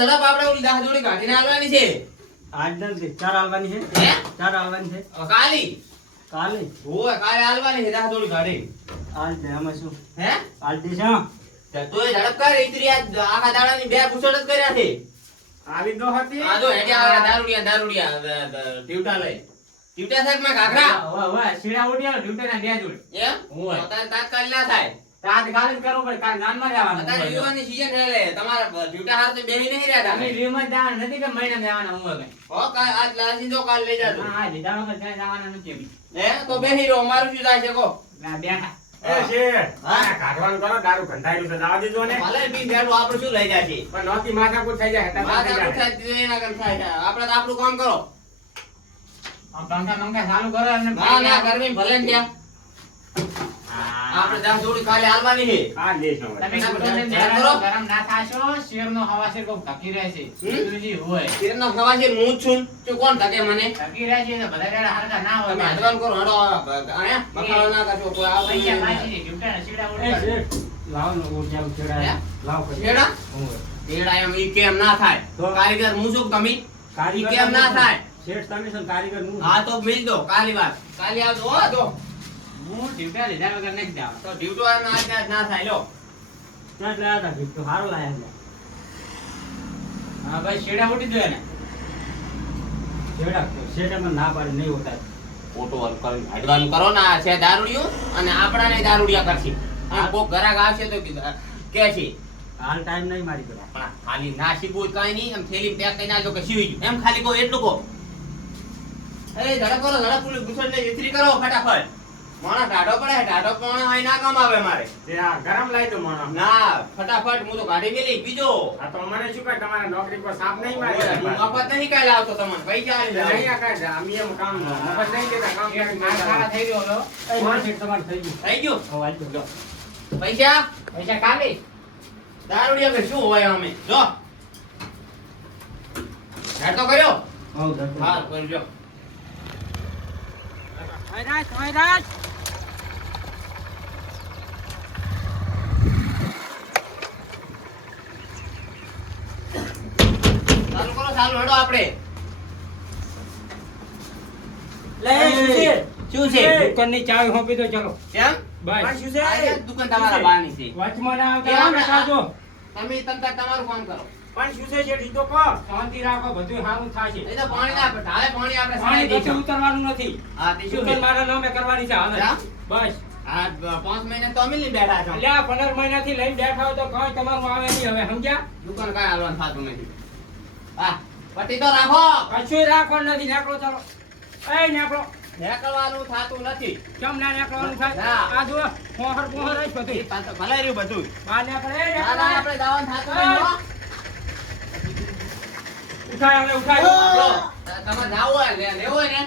ઝડપ આપણે ઓલી 10 જોડી કાઢીને આલવાની છે. આજ નથી 4 આલવાની છે. હે 4 આલવાની છે. કાલી કાલે ઓય કાલે આલવાની છે 10 જોડી કાઢી. આજ દે આમાં શું હે આજ દે છે તોય ઝડપ કર ઈતરી આખા દાડાની બે ઘૂસડ જ કર્યા છે. આવી દો હતી આ જો હેડે આ દારૂડિયા ટીવટા લઈ ટીવટા સાહેબ માં ઘાઘરા વાહ શીડા ઉડ્યા ડ્યુટીના બે જોડે એમ ઓય તારે તાત્કાલ ના થાય. તાત ગાલી કરવો પડે કાલ નાન માં જવાનું અત્યારે યુવાની સીઝન એટલે તમારા ટીવટા હાર તો બેહી નહીં રહ્યા અમે તમે. રીવ માં જવાનું નથી કે મહિના જવાના હું હવે હો કાલ આજ લાસી દો કાલ લઈ જાજો. હા લીધા વગર ક્યાંય જવાના નથી અમે. હે તો બેહી રહો મારું શું થાય છે કો. ના બેઠા એ શેઠ, હા? આ કાઢવાનું કરો, દારૂ ગંધાયેલું છે, જવા દેજો ને. ભલે બી બેઠું આપણે શું લઈ જાય છે. પણ નહોતી માથાકૂટ થઈ જાય, હેતા માથા થઈ જાય. કૂટ થાય તો એના કરતા થાય છે. આપણે તો આપણું કામ કરો. આ પંખા મંખા ચાલુ કરો એમને ના ના ગરમી ભલે ને ત્યાં આપણે 10 જોડી કાલે આલવાની છે. આ લેશ નો હોય. તમે ના, કુટુંબને ના, ધ્યાન કરો. ગરમ ના થાશો શેરનો હવાશેર કોક ધકી રહે છે બીજું હોય કિરણનો ખવા છે હું જ છું. તું કોણ ધકે મને? ધકી રહે છે તો બધા દાડા હરખા ના હોય તમે હદવાન કરો હડો આયા બખાડો ના કરજો કોઈ આવું પૈસા નહીં. પાછી ઝૂંટાના સીડા એ ઉડાડ શેઠ, લાવો ને ઓઢિયા હે? ઉછેડાય. લાવો કરી. છેડા? હોવે. તેડા એમ ઈ કેમ ના થાય? તો? કારીગર હું છું કે તમે? કારીગર ઈ કેમ ના થાય? શેઠ તમે છો ને કારીગર હું. હા તો મિલ દો કાલી વાત. કાલી આવજો હો તો. હું ઝૂંટા લીધા વગર નથી જવા તો ડ્યુટો આજ ના થાય લો. ત્યાં જ લાયા તા gift તો હારો લાયા છે. હા ભાઈ સીડા ઉડી દો એને શેઠ આપતો. શેઠ એમાં ના પાડે નહીં હોતા. ફોટો હડવાનું કરો ને આ છે દારૂડિયું અને આપણાને દારૂડિયા કરશે. અને કોક ઘરાક આવશે તો કે છે હાલ ટાઈમ નહીં મારી જોડે. પણ ખાલી ના શીખવું હોય કાંઈ નહીં એમ થેલી પેક કરીને આવજો કે સીવી ગયું એમ ખાલી કહો એટલું કહો. એ ઝડપ કરો ઝડપ પુલી ગુસડ ને ઇસ્ત્રી કરો ફટાફટ. માણસ ઢાઢો પડે ઢાઢો પણ હોય ના કામ આવે મારે. તે આ ગરમ લાવી દો માણસ. ના ફટાફટ હું તો કાઢી મેલી બીજો. આ તો મને શું કહે તમારા નોકરી પર સાપ નહીં હું મારી. મફત નહીં કાંઈ લાવતો તમને પૈસા આલી નહીં જાઓ. આ કાંઈ અમે એમ કામ મફત નહીં દેતા, કામ એક કરીને માર ખાવા દેતા. થઈ ગયો લો એ માર શેઠ તમારે થઈ ગયું. થઈ ગયું હવે હાલ દો. પૈસા પૈસા કાલે દારૂડિયા કે શું હોય અમે જો હેડ તો કર્યો. હઉ, ધર તો. હા કરજો. ચાલુ કરો ચાલુ હેડો આપણે. શું છે દુકાનની ચાવી સોંપી દો ચલો કેમ બસ આ શું છે? આ જે દુકાન તમારા બાની છે. વચમાં ના એ આવતા આપણે કાજો તમે તમતાર તમારું કામ કરો. પણ શું છે શેઠ, ઈ તો કહો. શાંતિ રાખો બધું સારું થશે એ તો પાણી ના ઢાળે પાણી આપણે પાણી સડાઈ પછી દઈશું. ઉતરવાનું નથી હા તે શું દુકાન છે? મારા નામે કરવાની છે હાલ જ. હા? બસ આ 5 મહિના તો અમે લઈને બેઠા છો. અલ્યા 15 મહિનાથી લઈને બેઠા હો તો કઈ તમારું આવે નહીં હવે સમજ્યા દુકાન કાંઈ હાલવાનું થતું નથી. હા પટ્ટી તો રાખો. કશું રાખવાનું નથી નેકળો ચાલો એ નેકળો નીકળવાનું થતું નથી. કેમ ના નેકળવાનું થાય ના. આ જુઓ પોહર પોહર જ એ બધું પાછું ભલે રહ્યું બધું. બહાર નેકળે એ ના, ના, નેકળો. આપણે જવાનું થતું નહીં હો. ઉઠાય હવે ઉઠાય જો, તમારે જાવું હોય ને લેવું હોય ને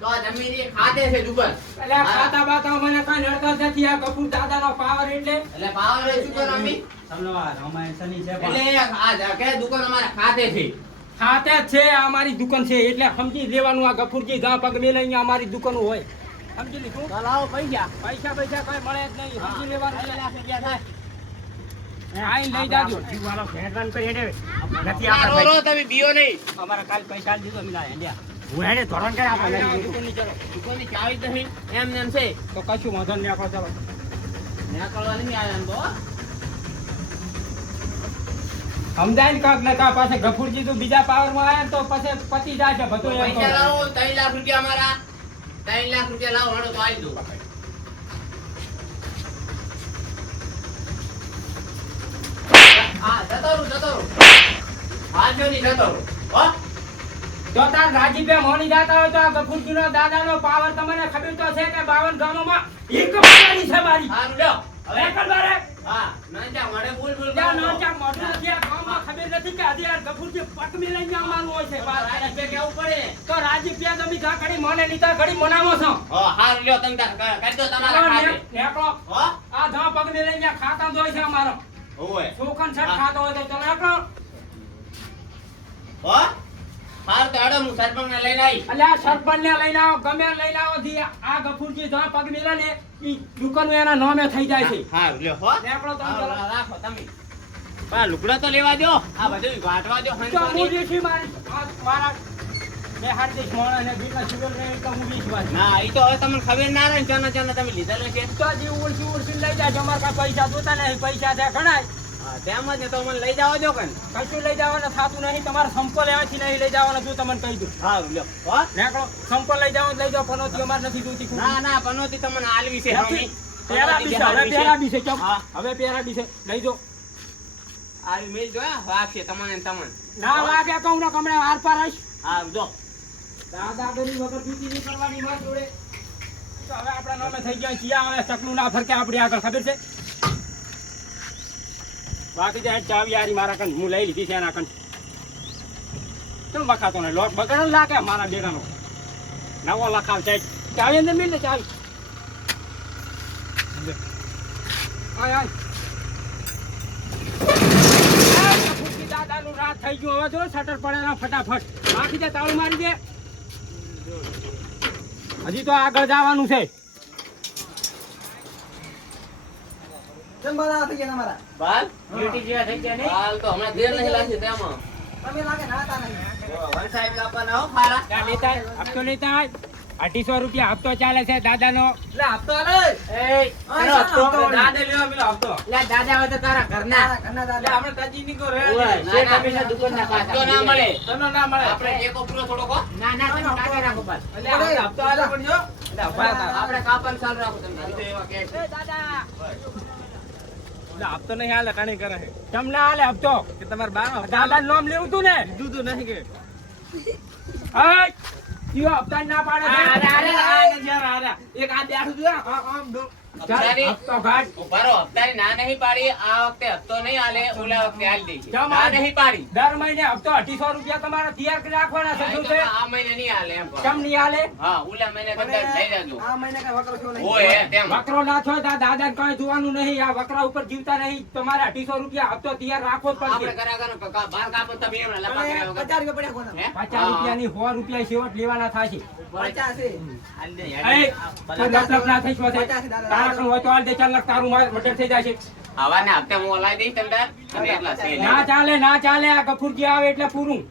તો આ જમીન ખાતે છે દુકાન. એટલે આ ખાતા બાતા મને કઈ નડતા જ નથી આ કપૂર દાદાનો પાવર એટલે એટલે પાવર શું કરો અમે? તમને આ રામાયણ શનિ છે પણ. એટલે આ કે દુકાન અમારે ખાતે છે. ખાતે જ છે આ અમારી દુકાન છે એટલે સમજી લેવાનું આ ગફુરજી ગા પગ મેલે અહીંયા અમારી દુકાન હોય સમજી લીધું તો લાવો પૈસા. પૈસા પૈસા કઈ મળે જ નહીં સમજી લેવાનું 2 લાખ રૂપિયા થાય. આઈને લઈ જાજો જીવવાળો ભેંટવાન કરી હેડે. નથી આ આપણા રો રો તમે બીઓ નહીં. અમારા કાલ પૈસા આલી દીધો મિલા હેડ્યા હું હેડે ધોરણ કરે આપણે આ નથી. દુકાનની ચલો દુકાનની ચાવી જ નહીં. એમ ને એમ છે. તો કશું વાંધો નહીં આખો ચલો નીકળવા નહીં આવે એમ તો. સમજાય ને કાંક ને કાં પાસે ગફુરજી તું બીજા પાવરમાં આવ્યા ને તો પછી પતી જાય છે બધું એમ પૈસા કહો. લાવો 3 લાખ રૂપિયા અમારા. 3 લાખ રૂપિયા લાવો હળો તો આલી દો. હા જતો રહું. હાલજો નહીં જતો રહું. હો જો તાર રાજીભાઈ મોની જાતા હોય તો આ ગફુરજીનો દાદાનો પાવર તમને ખબર તો છે કે 52 ગામોમાં એક મારી છે મારી સારું લ્યો. હવે એકલ બારે હા નાંચા મળે બોલ બોલ ત્યાં નાચા મોઢું નથી આ ગામમાં ખબર નથી કે આજે આ ગફુરજી પટ મિલાઈને આવવાનું હોય છે બાર. કેવું પડે. તો રાજીભાઈ તમે ઘા ઘડી મને લીધા ઘડી મનાવો છો હો હારું લ્યો તમે તાર કરી દો તમારા તો ખાતે. નેકળો હો આ ધા પગ મિલાઈને ખાતા જ હોય છે અમારો ઓય ચોખન છટ હા. ખાતો હોય તો ચલો નેકળો હો હારું તો હેડો હું સરપંચને લઈને આવી. અલ્યા સરપંચને લઈને આવો ગમે લઈને આવો જી આ ગફુરજી ધા પગ મિલા ને ઈ દુકાન એના નામે થઈ જાય છે હારું લ્યો હો નેકળો તમે હારું, ચલો. રાખો તમે પણ આ લુગડા તો લેવા દો, આ બધું વાટવા દો તો હું હંસવાની. બેસી મારા બે હાર્દિક મોણા ને બીજા સુગર ને તો હું બેસી ના ઈ તો હવે તમને ખબર ના રહે ને ચાના ચાના તમે લીધેલો છે. તો જે ઉડસી લઈ જાય અમારે કાંઈ પૈસા જોતા નહીં, પૈસા ત્યાં ગણાય હા તેમ જ ને તો મને લઈ જવા દો કન. કશું લઈ જવાનું થતું નહીં, તમારે સંપલ એવાથી નહીં લઈ જવાનું, શું તમને કહી દઉં. સારું લ્યો હો. નીકળો, સંપલ લઈ જાઓ લઈ જાઓ, પનોતી અમારે નથી જોતી. ના ના પનોતી તમને આલવી છે નથી. હમી. પેરા બી છે, હવે પનોતી પેરા બી છે, ચમ. હા. હવે પેરા બી છે, લઈ જાઓ. આલવી મેલ જો હા, વાગશે તમને ને તમને. ના વાગે કહું ને કમણે આર પાર આવીશ. હા જો દાદા ગરી વગર ડ્યુટી નહીં કરવાની મારી જોડે. તો હવે આપણા નામે થઈ ગયા ચિયા, હવે ચકલું ના ફરકે આપણી આગળ, ખબર છે? બાકી જાય ચાવી યારી મારા કન હું લઈ લીધી છે એના કન. ચમ વખાતો ને લોક બગડે લાગે મારા બેગાનો. નવો લખાવ છે, ચાવી અંદર મિલ ને ચાવી. આય આય. દાદાનું રાત થઈ ગયું, હવે જો શટર પડેલા ફટાફટ બાકી દે, તાળું મારી દે. હજી તો આગળ જવાનું છે. બાલ ડ્યુટી જેવા થઈ ગયા નહીં? બાલ તો હમણાં દેર નહીં લાગશે તેમાં. વન સાઈડ કાપવાના હો ખારા. ત્યાં લેતા આય, હપ્તો લેતા આય. 250 રૂપિયા હપ્તો ચાલે છે દાદાનો. લે દાદા હોય તો તારા ઘરના. ઓય, દુકાનના પાછા. હપ્તો ના મળે. આપણે ટેકો પૂરો થોડો કો. ના ના તમે કાઢી રાખો બસ. આપણે કાપવાનું ચાલુ રાખો તમે. હજી તો એવા કે છે. હપ્તો નહીં હાલે કાણી કરે છે ચમ ના હાલે હપ્તો? કે તમારે બાનો દાદાનું નામ લેવું તું ને? દૂધ નહીં કે હાય, કયો હપ્તા ના પાડે છે? એક આ બેઠું છું આમ દો ચાલ, હપ્તો કાઢ. ઉભા રહો. હપ્તાની ના નહીં પાડી. આ વખતે હપ્તો નહીં હાલે. ઓલા વખતે હાલી દઈ છે. ચમ ના આ નહીં પાડી. દર મહિને હપ્તો 250 રૂપિયા તમારે તૈયાર કરી રાખવાના છે. શું છે? આ મહિને નહીં હાલે એમ કહો. ચમ નહીં હાલે? હા ઓલા મહિને કદાચ થઈ જાજો. ઓય હે તેમ. વકરો ના છો દાદા કઈ જોવાનું નહીં, આ વકરા ઉપર જીવતા નહીં. તમારે 250 રૂપિયા હપ્તો તૈયાર રાખવો જ આપણે પડશે. કરાગર બાર કાપો તમે એમ લપા કર્યા વગર. હે? 50 રૂપિયાની 100 રૂપિયા સેવટ લેવાના થશે. હાલ દે, એ, હાલ દે. કોઈ લપ ના થઈ શકે. તારા કણ હોય તો હાલ દે, ચાલ નક તારું મર્ડર થઈ જશે. હવાને હપ્તે હું ઓલાઈ દઈશ તમને અને એટલા છે ના ચાલે, ના ચાલે. આ ગફુરજી આવે એટલે પૂરું.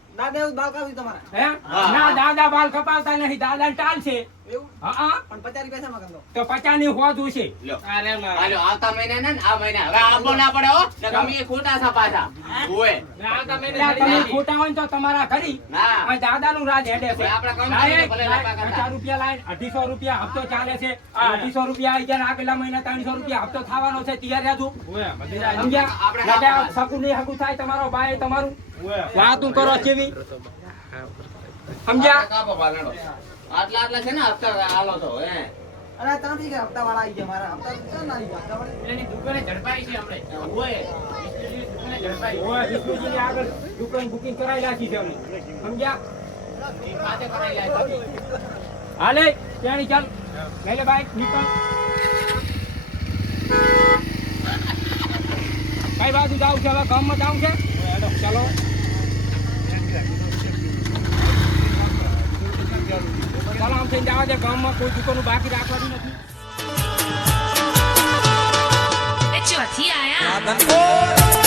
હે? હા. ના દાદા બાલ કપાવતા નહીં, દાદા ટાલ છે. હા તો 50 ની 100 જોશે. લ્યો. હાલો આવતા મહિને ને આ મહિને હવે આપો ના પડે હો ને ગમે એ ખોટા છે પાછા. ઓય એટલે તમે ખોટા હોય ને તો તમારા ઘરી ના આ દાદાનું રાજ હેડે છે. હવે આપણા કામ લાય, ભલે લાય, લાપા કરતા. 50 રૂપિયા લાઈન 250 રૂપિયા હપ્તો ચાલે છે. આ 250 રૂપિયા આવી ગયા ને આગલા મહિના 300 રૂપિયા હપ્તો થવાનો છે. તૈયાર રહેજો. સમજ્યા? આપણે એટલે આ સગું નહીં હગું થાય, તમારો ભાઈ તમારું વાતું કરો કેવી. સમજ્યા? કાપો પાલડો. આટલા આટલા છે ને હપ્તા હાલો તો હે એની દુકાને ઝડપાઈ છે આપણે. ઓય દુકાને ઝડપાઈ. ઓય, વિષ્ણુજીની આગળ દુકાન બુકિંગ કરાવી રાખી છે અમે. સમજ્યા? એ પાસે કરાઈ લાય. હાલે ત્યાંની ચાલ લઈ લે બાઈક નીકળ. કઈ બાજુ જાવ છે? હવે ગામમાં જાવ છે? ચાલો ચાલો આમ થઈને જવા દે. ગામમાં કોઈ દુકાનો બાકી રાખવાની નથી. ચોથી આયા